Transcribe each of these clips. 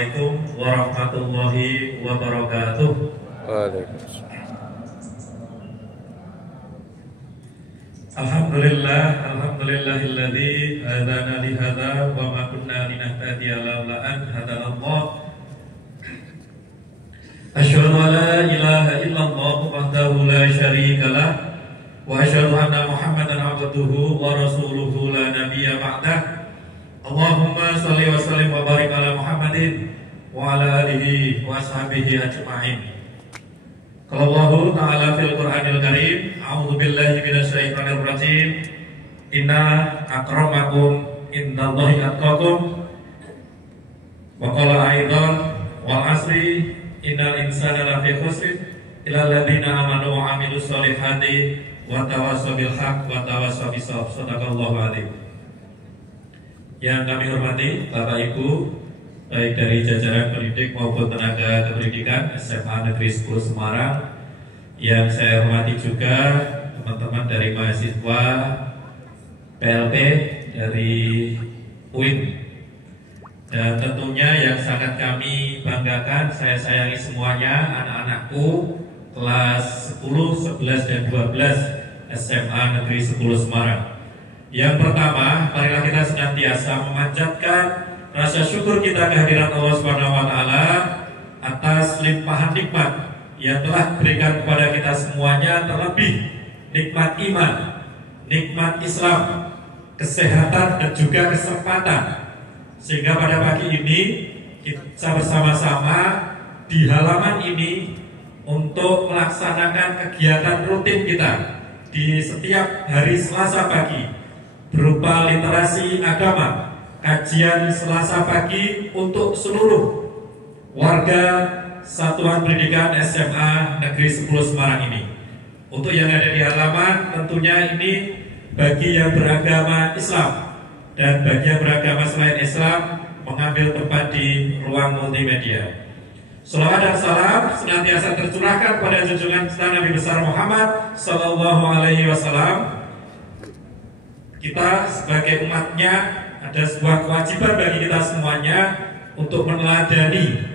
Assalamualaikum warahmatullahi wabarakatuh. Waalaikumsalam. Alhamdulillahilladzi hadana li hadza wa ma kunna linahtadiya laula an hadanallah. Asyhadu an la ilaha illallah wahdahu la syarika lah wa asyhadu anna Muhammadan abduhu wa rasuluhu la nabiyya ba'dah. Allahumma shalli wa sallim wa barik ala Muhammadin wa ala alihi wa ashabihi ajma'in. Qala Allah ta'ala fil Qur'anil Karim, a'udzu billahi minasy syaithanir rajim. Inna akramakum indallahi atqakum. Wa qala aidan wal asri innal insana lafi khusr illa alladziina amanu wa 'amilus shalihati wa tawassaw bil haqq wa tawassaw bis sabr. Shadaqallahu adzim. Yang kami hormati Bapak Ibu, baik dari jajaran pendidik maupun tenaga kependidikan SMA Negeri 10 Semarang. Yang saya hormati juga teman-teman dari mahasiswa PLP dari UIN. Dan tentunya yang sangat kami banggakan, saya sayangi semuanya, anak-anakku kelas 10, 11, dan 12 SMA Negeri 10 Semarang. Yang pertama, marilah kita senantiasa memanjatkan rasa syukur kita kehadirat Allah Subhanahu wa taala atas limpahan nikmat yang telah diberikan kepada kita semuanya, terlebih nikmat iman, nikmat Islam, kesehatan dan juga kesempatan. Sehingga pada pagi ini kita bersama-sama di halaman ini untuk melaksanakan kegiatan rutin kita di setiap hari Selasa pagi berupa literasi agama, kajian Selasa pagi untuk seluruh warga Satuan Pendidikan SMA Negeri 10 Semarang ini. Untuk yang ada di halaman, tentunya ini bagi yang beragama Islam dan bagi yang beragama selain Islam mengambil tempat di ruang multimedia. Salawat dan salam senantiasa tercurahkan pada junjungan kita Nabi besar Muhammad Sallallahu Alaihi Wasallam. Kita sebagai umatnya ada sebuah kewajiban bagi kita semuanya untuk meneladani,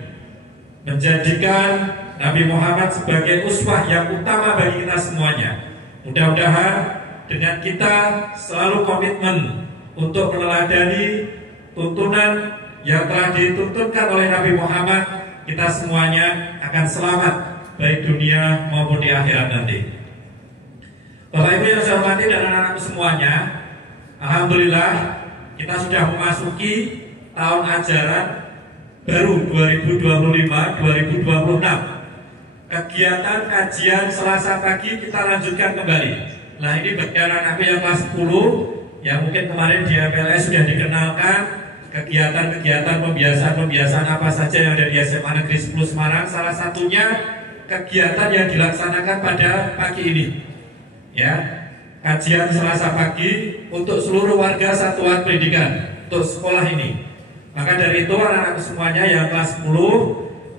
menjadikan Nabi Muhammad sebagai uswah yang utama bagi kita semuanya. Mudah-mudahan dengan kita selalu komitmen untuk meneladani tuntunan yang telah dituntunkan oleh Nabi Muhammad, kita semuanya akan selamat baik dunia maupun di akhirat nanti. Bapak Ibu yang saya hormati dan anak-anakku semuanya, alhamdulillah kita sudah memasuki tahun ajaran baru 2025-2026. Kegiatan kajian Selasa pagi kita lanjutkan kembali. Nah, ini bagi anak-anakku yang kelas 10 yang mungkin kemarin di MPLS sudah dikenalkan kegiatan-kegiatan pembiasaan apa saja yang ada di SMA Negeri 10 Semarang. Salah satunya kegiatan yang dilaksanakan pada pagi ini, ya, kajian Selasa pagi untuk seluruh warga Satuan Pendidikan untuk sekolah ini. Maka dari itu anak-anak semuanya yang kelas 10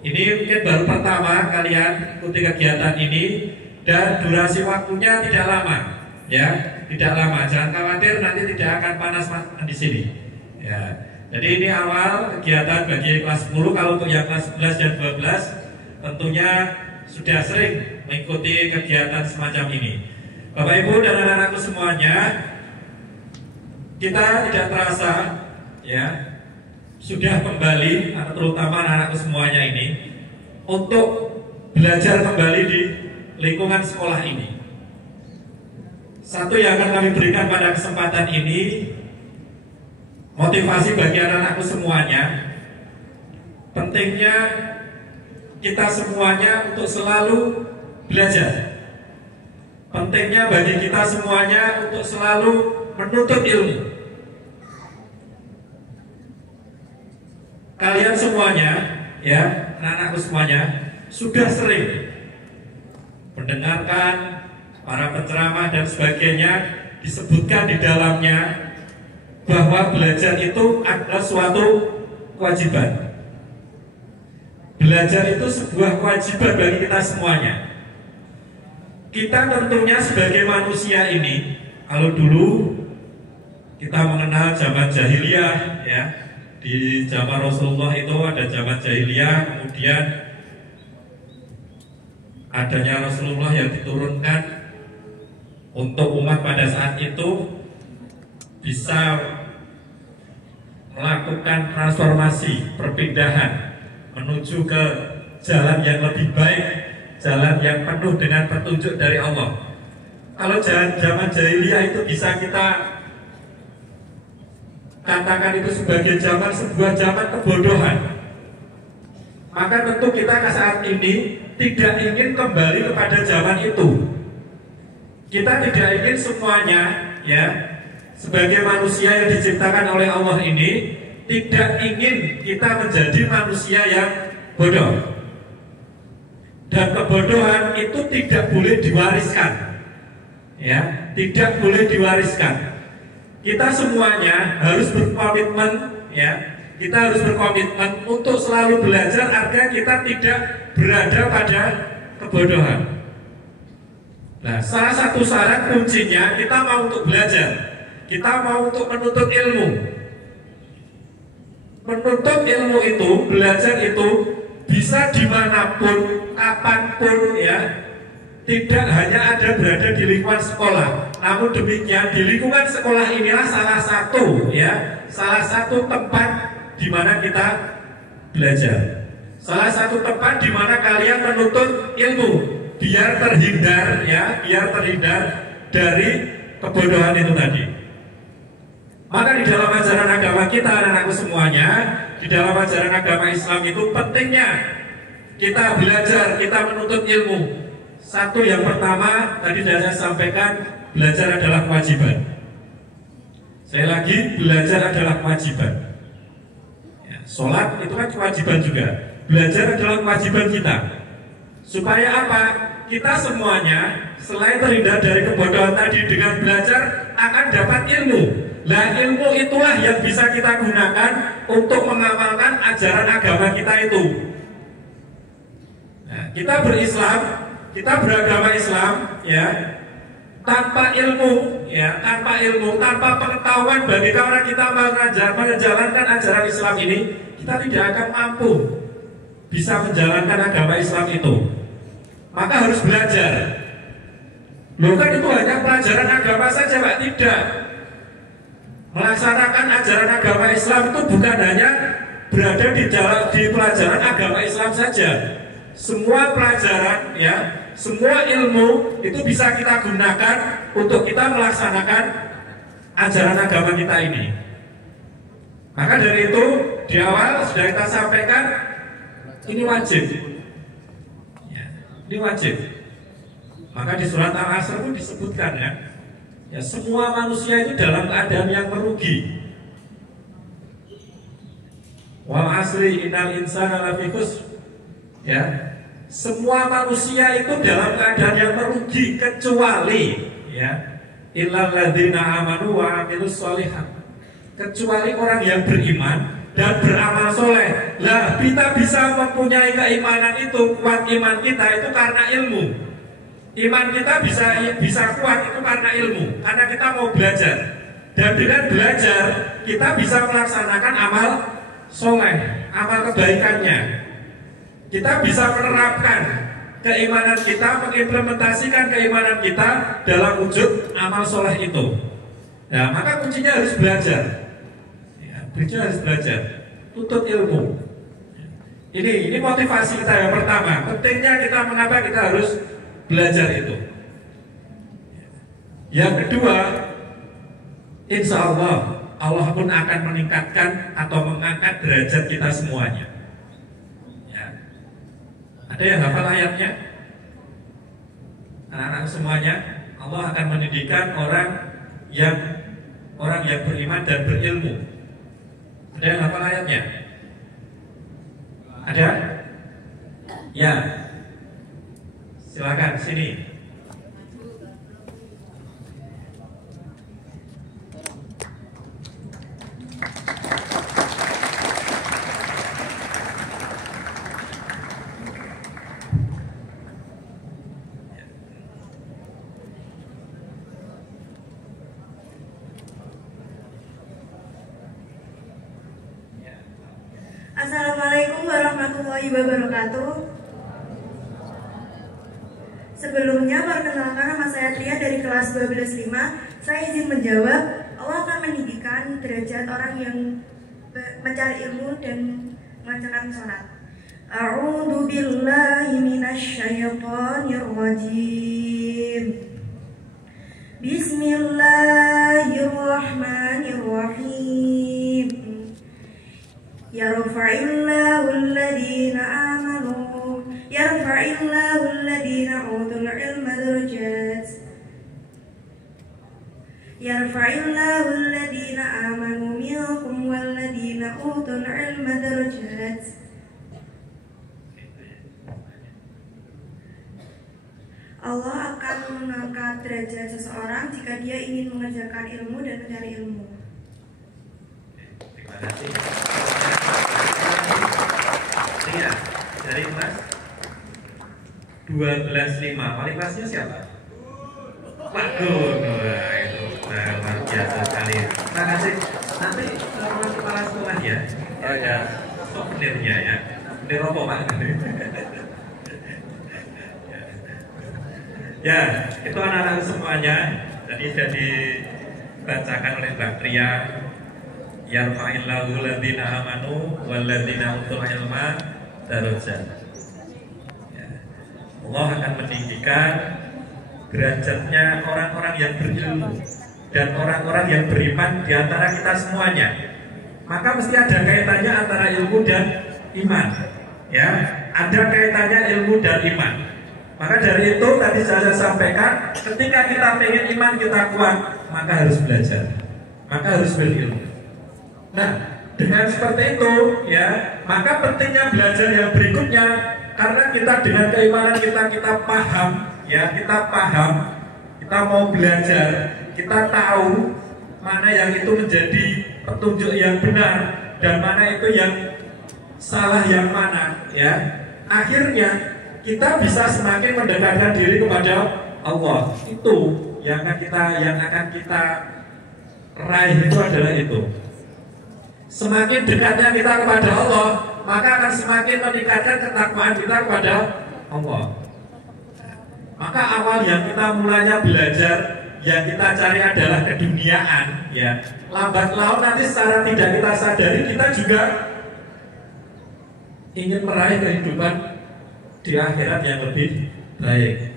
ini mungkin baru pertama kalian ikuti kegiatan ini, dan durasi waktunya tidak lama, ya, tidak lama. Jangan khawatir, nanti tidak akan panas di sini, ya. Jadi ini awal kegiatan bagi kelas 10. Kalau untuk yang kelas 11 dan 12 tentunya sudah sering mengikuti kegiatan semacam ini. Bapak Ibu dan anak-anakku semuanya, kita tidak terasa, ya, sudah kembali, terutama anak-anakku semuanya ini, untuk belajar kembali di lingkungan sekolah ini. Satu yang akan kami berikan pada kesempatan ini, motivasi bagi anak-anakku semuanya, pentingnya kita semuanya untuk selalu belajar. Pentingnya bagi kita semuanya untuk selalu menuntut ilmu. Kalian semuanya, ya, anak-anakku semuanya, sudah sering mendengarkan para penceramah dan sebagainya, disebutkan di dalamnya bahwa belajar itu adalah suatu kewajiban. Belajar itu sebuah kewajiban bagi kita semuanya. Kita tentunya sebagai manusia ini, kalau dulu kita mengenal zaman jahiliyah, ya, di zaman Rasulullah itu ada zaman jahiliyah, kemudian adanya Rasulullah yang diturunkan untuk umat pada saat itu bisa melakukan transformasi, perpindahan menuju ke jalan yang lebih baik, jalan yang penuh dengan petunjuk dari Allah. Kalau zaman jahiliyah itu bisa kita katakan itu sebagai sebuah zaman kebodohan, maka tentu kita ke saat ini tidak ingin kembali kepada zaman itu. Kita tidak ingin semuanya, ya, sebagai manusia yang diciptakan oleh Allah ini, tidak ingin kita menjadi manusia yang bodoh. Dan kebodohan itu tidak boleh diwariskan, ya, tidak boleh diwariskan. Kita semuanya harus berkomitmen, ya, kita harus berkomitmen untuk selalu belajar agar kita tidak berada pada kebodohan. Nah, salah satu syarat kuncinya kita mau untuk belajar, kita mau untuk menuntut ilmu. Menuntut ilmu itu, belajar itu bisa dimanapun, kapanpun, ya. Tidak hanya ada berada di lingkungan sekolah, namun demikian di lingkungan sekolah inilah salah satu, ya, salah satu tempat di mana kita belajar, salah satu tempat di mana kalian menuntut ilmu, biar terhindar, ya, biar terhindar dari kebodohan itu tadi. Maka di dalam ajaran agama kita, anak-anakku semuanya, di dalam ajaran agama Islam itu pentingnya kita belajar, kita menuntut ilmu. Satu, yang pertama tadi sudah saya sampaikan, belajar adalah kewajiban. Saya lagi, belajar adalah kewajiban. Ya, sholat itu kan kewajiban juga. Belajar adalah kewajiban kita. Supaya apa? Kita semuanya selain terhindar dari kebodohan tadi, dengan belajar akan dapat ilmu. Nah, ilmu itulah yang bisa kita gunakan untuk mengamalkan ajaran agama kita itu. Nah, kita berislam, kita beragama Islam, ya, tanpa ilmu, ya, tanpa pengetahuan bagaimana kita menjalankan ajaran Islam ini, kita tidak akan mampu bisa menjalankan agama Islam itu. Maka harus belajar. Loh, kan itu hanya pelajaran agama saja, Pak? Tidak. Melaksanakan ajaran agama Islam itu bukan hanya berada di pelajaran agama Islam saja. Semua pelajaran, ya, semua ilmu itu bisa kita gunakan untuk kita melaksanakan ajaran agama kita ini. Maka dari itu, di awal sudah kita sampaikan, ini wajib, ya, ini wajib. Maka di surat Al-Asr pun disebutkan, ya, semua manusia itu dalam keadaan yang merugi. Wal asri innal insana lafi khusr. Ya, semua manusia itu dalam keadaan yang merugi kecuali, ya, illal ladzina amanu wa amilus sholihat. Kecuali orang yang beriman dan beramal soleh. Lah, kita bisa mempunyai keimanan itu, kuat iman kita itu karena ilmu. Iman kita bisa kuat itu karena ilmu, karena kita mau belajar. Dan dengan belajar kita bisa melaksanakan amal soleh, amal kebaikannya. Kita bisa menerapkan keimanan kita, mengimplementasikan keimanan kita dalam wujud amal soleh itu. Nah, maka kuncinya harus belajar. Ya, kuncinya harus belajar, tuntut ilmu. Ini motivasi kita yang pertama. Pentingnya kita, mengapa kita harus belajar itu. Yang kedua, insya Allah pun akan meningkatkan atau mengangkat derajat kita semuanya. Ada yang hafal ayatnya? Anak-anak semuanya, Allah akan mendidikan orang yang beriman dan berilmu. Ada yang hafal ayatnya? Ada? Ya. Silakan sini. Assalamualaikum warahmatullahi wabarakatuh. Sebelumnya, perkenalkan nama saya Tria dari kelas 12.5. Saya izin menjawab, Allah akan meninggikan derajat orang yang mencari ilmu dan mengerjakan sholat. A'udzu billahi minasyaitonir rajim. Bismillahirrahmanirrahim. Yarfa'illahu alladhina amanu yarfa'illahu alladhina utul ilma darajat. Yarfa'illahu alladhina amanu minkum walladhina utul ilma darajat. Allah akan mengangkat derajat seseorang jika dia ingin mengerjakan ilmu dan mencari ilmu. Terima kasih. Iya, dari kelas 12.5. Wali kelasnya siapa? Waduh, itu luar biasa sekali. Terima kasih. Nanti sama kepala sekolah ya. Oh ya. Souvenirnya ya. Souvenir apa Pak? Ya, itu anak-anak semuanya. Tadi sudah dibacakan oleh Mbak Tria. Yarfa'illahu alladhina amanu walladhina utul ilma darajat. Ya. Allah akan meninggikan derajatnya orang-orang yang berilmu dan orang-orang yang beriman di antara kita semuanya. Maka mesti ada kaitannya antara ilmu dan iman. Ya, ada kaitannya ilmu dan iman. Maka dari itu tadi saya sampaikan, ketika kita pengen iman kita kuat, maka harus belajar, maka harus berilmu. Nah, dengan seperti itu, ya, maka pentingnya belajar yang berikutnya, karena kita dengan keimanan kita paham, ya, kita paham, kita mau belajar, kita tahu mana yang itu menjadi petunjuk yang benar dan mana itu yang salah yang mana, ya. Akhirnya kita bisa semakin mendekatkan diri kepada Allah. Itu yang akan kita raih itu adalah itu. Semakin dekatnya kita kepada Allah, maka akan semakin meningkatkan ketakwaan kita kepada Allah. Maka awal yang kita mulanya belajar, yang kita cari adalah keduniaan, ya. Lambat laun nanti secara tidak kita sadari kita juga ingin meraih kehidupan di akhirat yang lebih baik.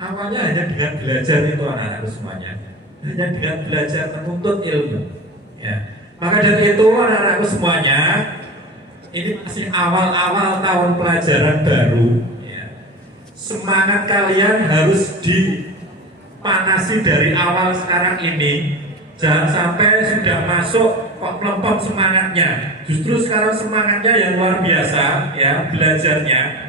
Awalnya hanya dengan belajar itu anak-anak semuanya, hanya dengan belajar menuntut ilmu, ya. Maka dari itu anak-anakku semuanya, ini masih awal-awal tahun pelajaran baru, ya. Semangat kalian harus dipanasi dari awal sekarang ini. Jangan sampai sudah masuk kok melempem semangatnya. Justru sekarang semangatnya yang luar biasa, ya, belajarnya.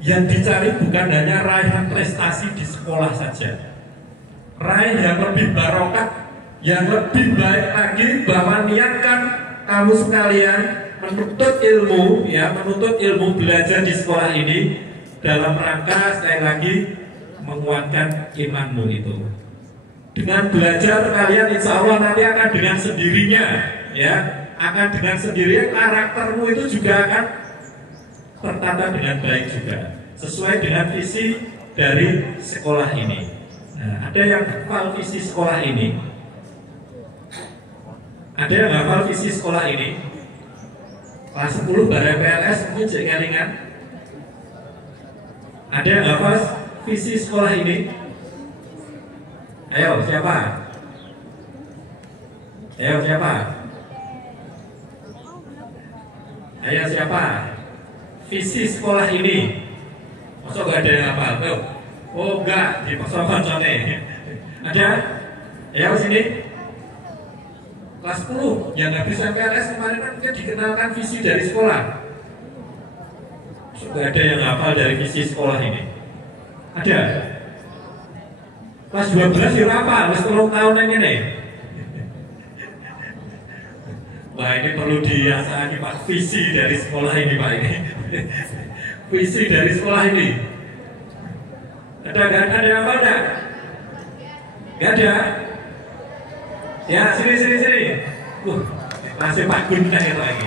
Yang dicari bukan hanya raihan prestasi di sekolah saja, raih yang lebih barokah, yang lebih baik lagi, bahwa niatkan kamu sekalian menuntut ilmu, ya, menuntut ilmu, belajar di sekolah ini dalam rangka sekali lagi menguatkan imanmu itu. Dengan belajar kalian insya Allah nanti akan dengan sendirinya, ya, akan dengan sendirinya karaktermu itu juga akan tertata dengan baik juga, sesuai dengan visi dari sekolah ini. Nah, ada yang hafal visi sekolah ini? Ada yang hafal visi sekolah ini? Kelas 10 Balai PLS mungkin jaringan. Ada yang hafal visi sekolah ini? Ayo, siapa? Ayo, siapa? Ayo, siapa? Visi sekolah ini. Masa gak ada yang hafal? Tuh. Oh enggak, di konconnya. Ada? Ayo sini. Kelas 10 yang habis MPLS kemarin kan mungkin dikenalkan visi dari sekolah. Gak ada yang hafal dari visi sekolah ini. Ada? Kelas 12 ya hafal, wis 3 tahun ini. Wah, ini perlu diasah lagi Pak, visi dari sekolah ini Pak ini. Visi dari sekolah ini. Ada apa enggak? Enggak ada. Ya, sini. Masih Pak Gun kan itu lagi.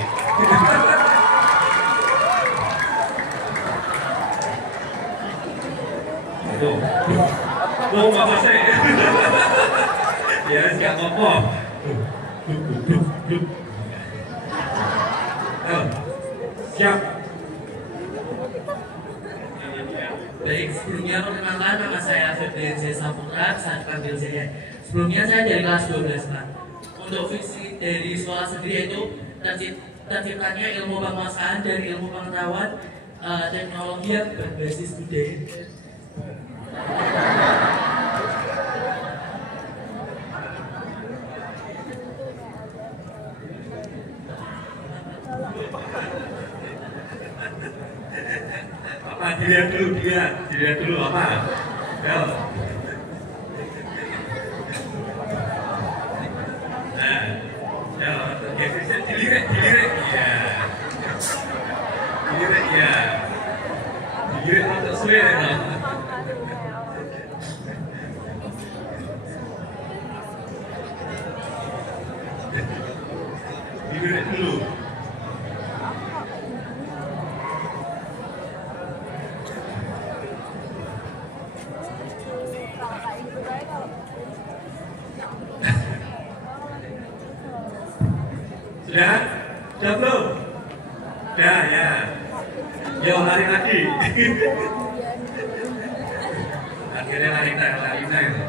Oh, apa sih? Ya, nggak apa-apa. Siap. Baik, sebelumnya perkenalkan nama saya Febri Saputra, saya panggil saya. Sebelumnya saya dari kelas 12 Pak. Untuk visi dari sekolah sendiri itu terciptanya ilmu penguasaan dan ilmu pengetahuan teknologi yang berbasis budaya. Apa dilihat dulu apa? Ya. Nah, ya, dilirik, ya. Dilirik, ya. Dilirik untuk suwe, ya. Dilirik dulu. Sudah? Sudah belum? Sudah ya. Yuk lari lagi. Akhirnya lari itu.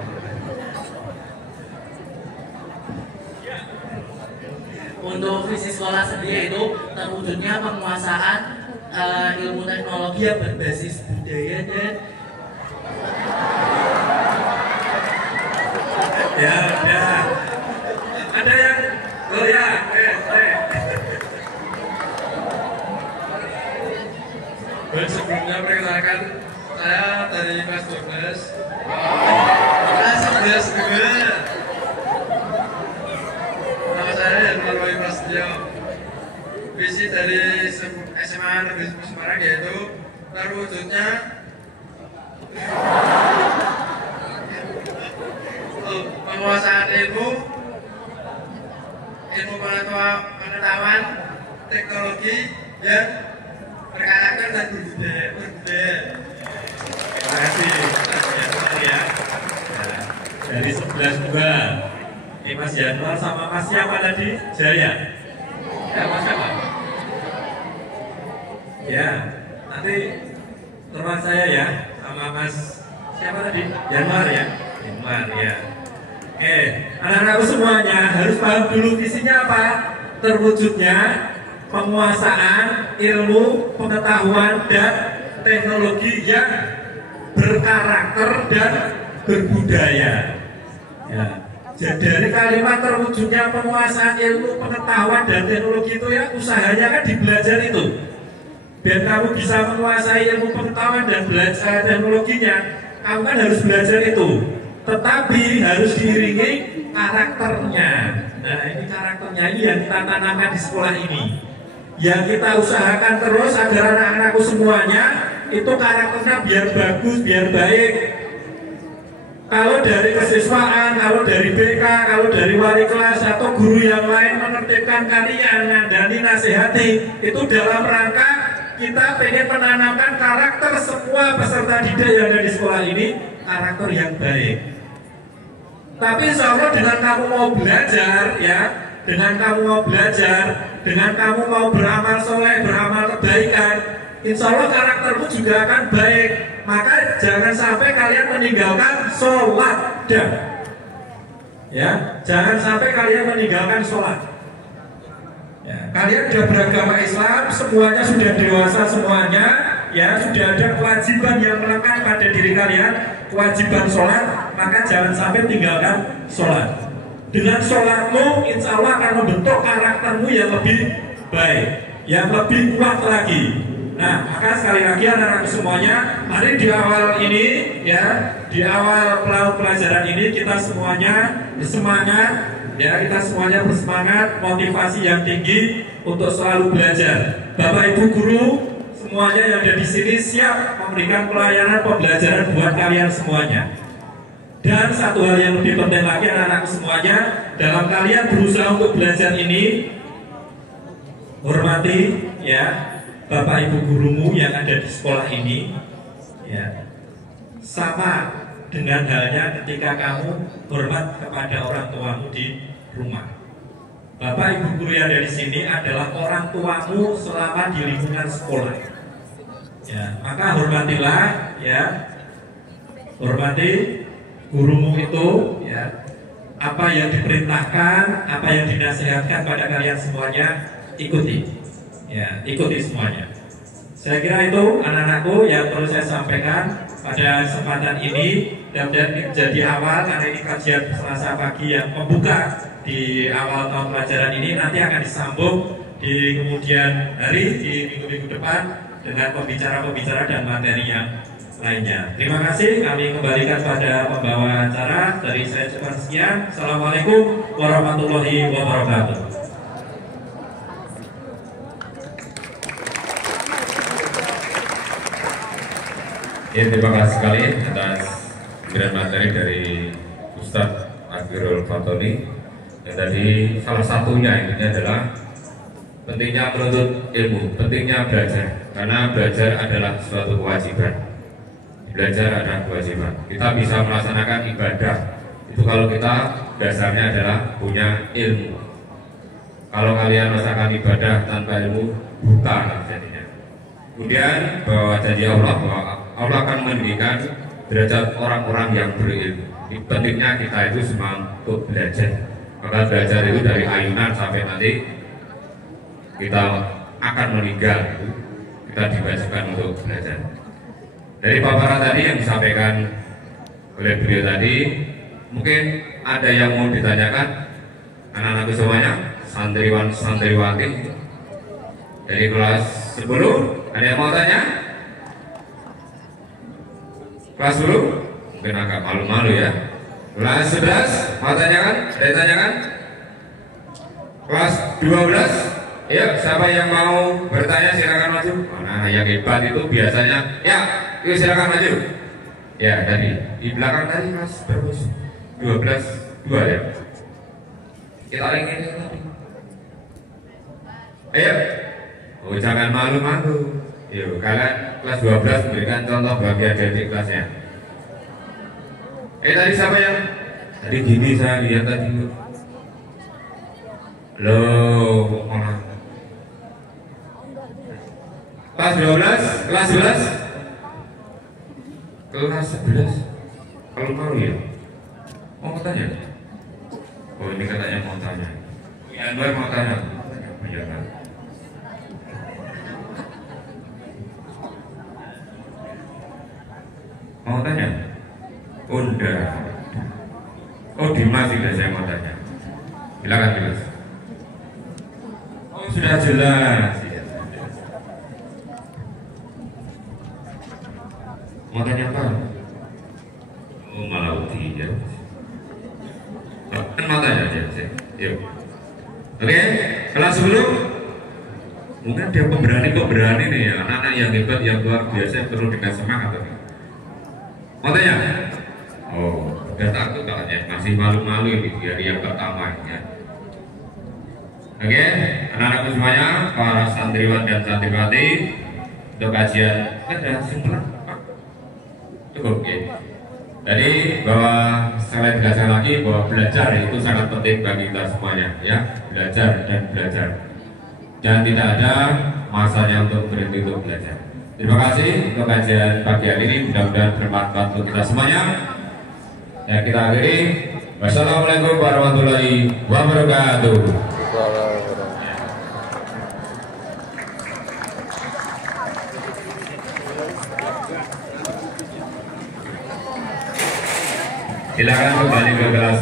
Untuk visi sekolah sendiri itu terwujudnya penguasaan ilmu teknologi yang berbasis budaya dan ya udah. Ada yang oh ya, Baik, sebelumnya perkenalkan saya dari kelas 12. Kelas 11 juga. Nama saya Yanmar Wahyu Prasetyo. Visi dari SMA Negeri 10 Semarang yaitu terwujudnya penguasaan ilmu pengetahuan teknologi yang berkarakter dan berbudaya. terima kasih ya. Nah, dari 11 juga ini Mas Januar sama Mas siapa tadi? Jaya. Ya Mas siapa? Ya nanti teman saya ya sama Mas siapa tadi? Januar ya. Januar ya. Oke, anak-anakku semuanya harus paham dulu visinya apa? Terwujudnya penguasaan ilmu, pengetahuan, dan teknologi yang berkarakter dan berbudaya. Ya. Jadi dari kalimat terwujudnya penguasaan ilmu, pengetahuan, dan teknologi itu ya usahanya kan di belajar itu. Biar kamu bisa menguasai ilmu pengetahuan dan belajar teknologinya, kamu kan harus belajar itu. Tetapi harus diiringi karakternya. Nah ini karakternya ini yang kita tanamkan di sekolah ini. Yang kita usahakan terus agar anak-anakku semuanya itu karakternya biar bagus, biar baik. Kalau dari kesiswaan, kalau dari BK, kalau dari wali kelas atau guru yang lain menertibkan kalian, ngandani, nasihati, itu dalam rangka kita pengen menanamkan karakter semua peserta didik yang ada di sekolah ini, karakter yang baik. Tapi insya Allah dengan kamu mau belajar ya, dengan kamu mau belajar, dengan kamu mau beramal soleh, beramal kebaikan, insya Allah karaktermu juga akan baik. Maka jangan sampai kalian meninggalkan sholat dah. Ya, jangan sampai kalian meninggalkan sholat. Ya, kalian sudah beragama Islam, semuanya sudah dewasa semuanya, ya sudah ada kewajiban yang melekat pada diri kalian, kewajiban sholat, maka jangan sampai tinggalkan sholat. Dengan sholatmu, insya Allah akan membentuk karaktermu yang lebih baik, yang lebih kuat lagi. Nah, maka sekali lagi anak-anak semuanya, mari di awal ini, ya, di awal pelajaran ini kita semuanya bersemangat, ya, kita semuanya bersemangat, motivasi yang tinggi untuk selalu belajar. Bapak Ibu guru semuanya yang ada di sini siap memberikan pelayanan pembelajaran buat kalian semuanya. Dan satu hal yang lebih penting lagi anak-anak semuanya, dalam kalian berusaha untuk belajar ini, hormati ya Bapak Ibu gurumu yang ada di sekolah ini, ya. sama dengan halnya ketika kamu hormat kepada orang tuamu di rumah. Bapak Ibu guru yang ada di sini adalah orang tuamu selama di lingkungan sekolah. Ya, maka hormatilah, ya, hormati gurumu itu, ya. Apa yang diperintahkan, apa yang dinasihatkan pada kalian semuanya, ikuti, ya, ikuti semuanya. Saya kira itu anak-anakku yang perlu saya sampaikan pada kesempatan ini, dan menjadi awal karena ini kajian Selasa pagi yang membuka di awal tahun pelajaran ini, nanti akan disambung di kemudian hari, di minggu-minggu depan dengan pembicara-pembicara dan materi yang lainnya. Terima kasih, kami kembalikan pada pembawa acara. Dari saya cukup sekian. Assalamualaikum warahmatullahi wabarakatuh. Ya, terima kasih sekali atas pemberian materi dari Ustadz Akhirul Fatoni. Dan tadi salah satunya ini adalah pentingnya menuntut ilmu, pentingnya belajar, karena belajar adalah suatu kewajiban. Belajar adalah kewajiban. Kita bisa melaksanakan ibadah itu kalau kita dasarnya adalah punya ilmu. Kalau kalian melaksanakan ibadah tanpa ilmu, buta jadinya. Kemudian bahwa janji Allah bahwa Allah akan meninggikan derajat orang-orang yang berilmu. Pentingnya kita itu semua untuk belajar. Maka belajar itu dari ayunan sampai nanti kita akan meninggal, kita diwajibkan untuk belajar. Dari paparan tadi yang disampaikan oleh beliau tadi, mungkin ada yang mau ditanyakan anak-anakku semuanya, santriwan-santriwati dari kelas 10, ada yang mau tanya? Kelas 10? Mungkin agak malu-malu ya. Kelas 11, mau tanyakan? Ada yang tanyakan? Kelas 12? Ya, siapa yang mau bertanya silakan maju. Nah, yang hebat itu biasanya, ya, yuk silakan maju. Ya, tadi di belakang tadi Mas terus 12 2 ya. Kita ingin tadi. Ayo. Oh, jangan malu-malu. Yuk, kalian kelas 12 memberikan contoh bagi adik-adik kelasnya. Tadi siapa yang? Tadi gini saya lihat tadi. Loh, orang. Kelas 12, kelas 11, kelas 11. Kalau malu ya, mau tanya? Oh, ini katanya mau tanya. Yang luar mau tanya. Ya kan? Mau tanya? Oh, enggak. Oh, Dimas tidak saya mau tanya. Silakan Dimas. Oh, sudah jelas. Mau tanya apa? Oh, malah tidak. Kan mau tanya aja. Yuk. Oke, kelas 10. Mungkin dia pemberani nih ya, anak-anak yang hebat, yang luar biasa, perlu dikasih semangat. Mau tanya? Oh, udah takut katanya, masih malu-malu ini dari yang pertama ya. Oke, anak-anakku semuanya, para santriwan dan santriwati, untuk kajian ada simpulan. Cukup, oke. Jadi bahwa saya tegaskan lagi bahwa belajar itu sangat penting bagi kita semuanya, ya, belajar dan belajar. Dan tidak ada masanya untuk berhenti untuk belajar. Terima kasih untuk kajian pagi hari ini, mudah-mudahan bermanfaat untuk kita semuanya. Ya, kita akhiri. Wassalamualaikum warahmatullahi wabarakatuh. Silakan kembali ke kelas.